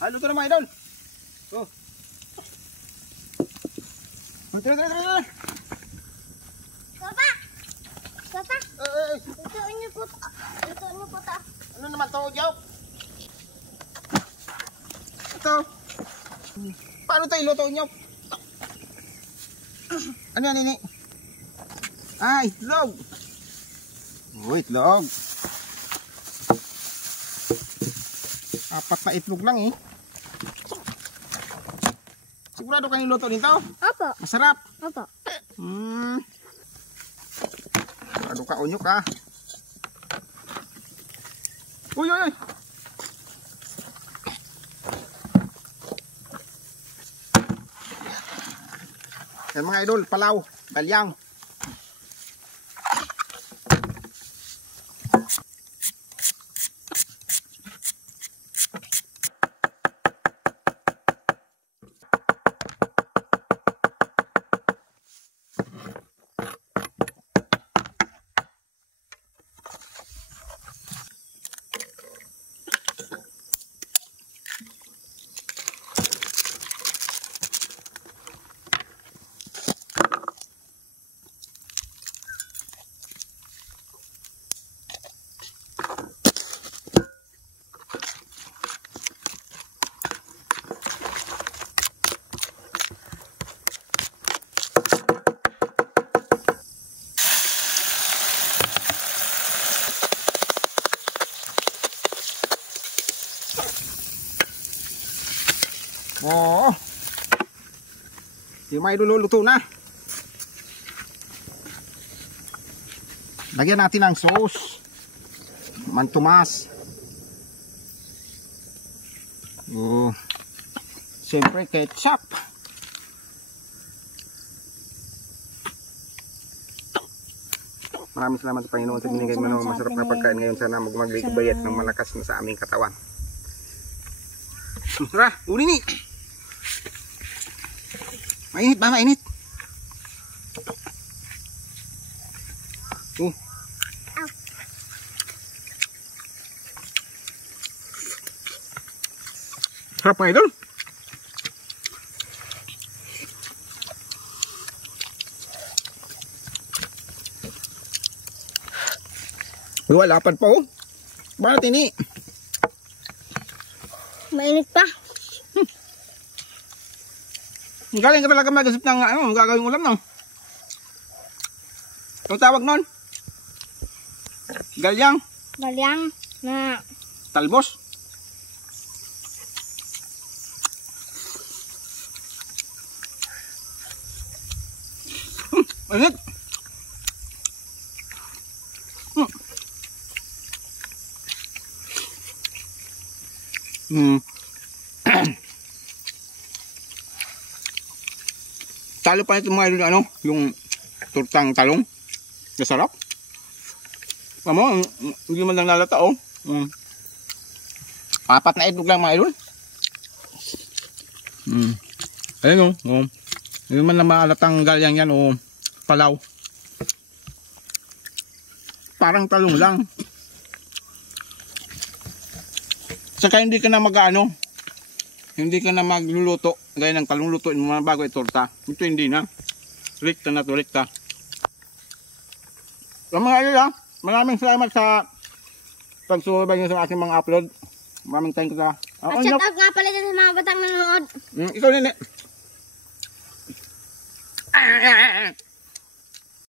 Ay, luto na mga idol. Oh. Tara. Papa! Papa! Lutuin niyo po. Lutuin niyo po ito. Ano naman to, Jow? Ito. Paano tayo lutuin niyo? Ano yan, Nini? Ah, itlog. Oh, itlog. Apat na itlog lang eh. Sigurado kayong luto nito? Opo. Masarap. Opo. Sigurado ka, unyok ah. Uy. Yan mga idol, palaw, balyang. Oh. Yung mga idol luto na. Lagyan natin ng sauce. Mantumas. Oh. Siyempre ketchup. Maraming salamat sa Panginoon sa binigay mo ng masarap na pagkain ngayon. Sana magmagbayat ng malakas na sa aming katawan. Tara, uli ni. Mainit ba? Mainit. Sarap mga idol. Wala lapad pa oh. Bakit ini? Mainit pa. Galing ka talaga mag-isip ng ano, gagawin ulam no? Ang tawag nun? Galyang? Balyang na Talbos? Mainit! Talo pa ito mga idol, ano, yung tortang talong. Masarap. Mamo, hindi man lang nalata oh. Apat na itlog lang mga idol. Ayun oh. Hindi man lang maalatang galyang yan oh. Palaw. Parang talong lang. Saka hindi ka na mag-ano, hindi ka na magluluto gaya ng talong, lutuin mo bago itorta. Ito hindi na. Rekta na to, rekta. So mga idol maraming salamat sa pagsubaybay nyo sa aking mga upload. Maraming thank you sa at shout out nga pala dyan sa mga batang nanonood. Ikaw nene.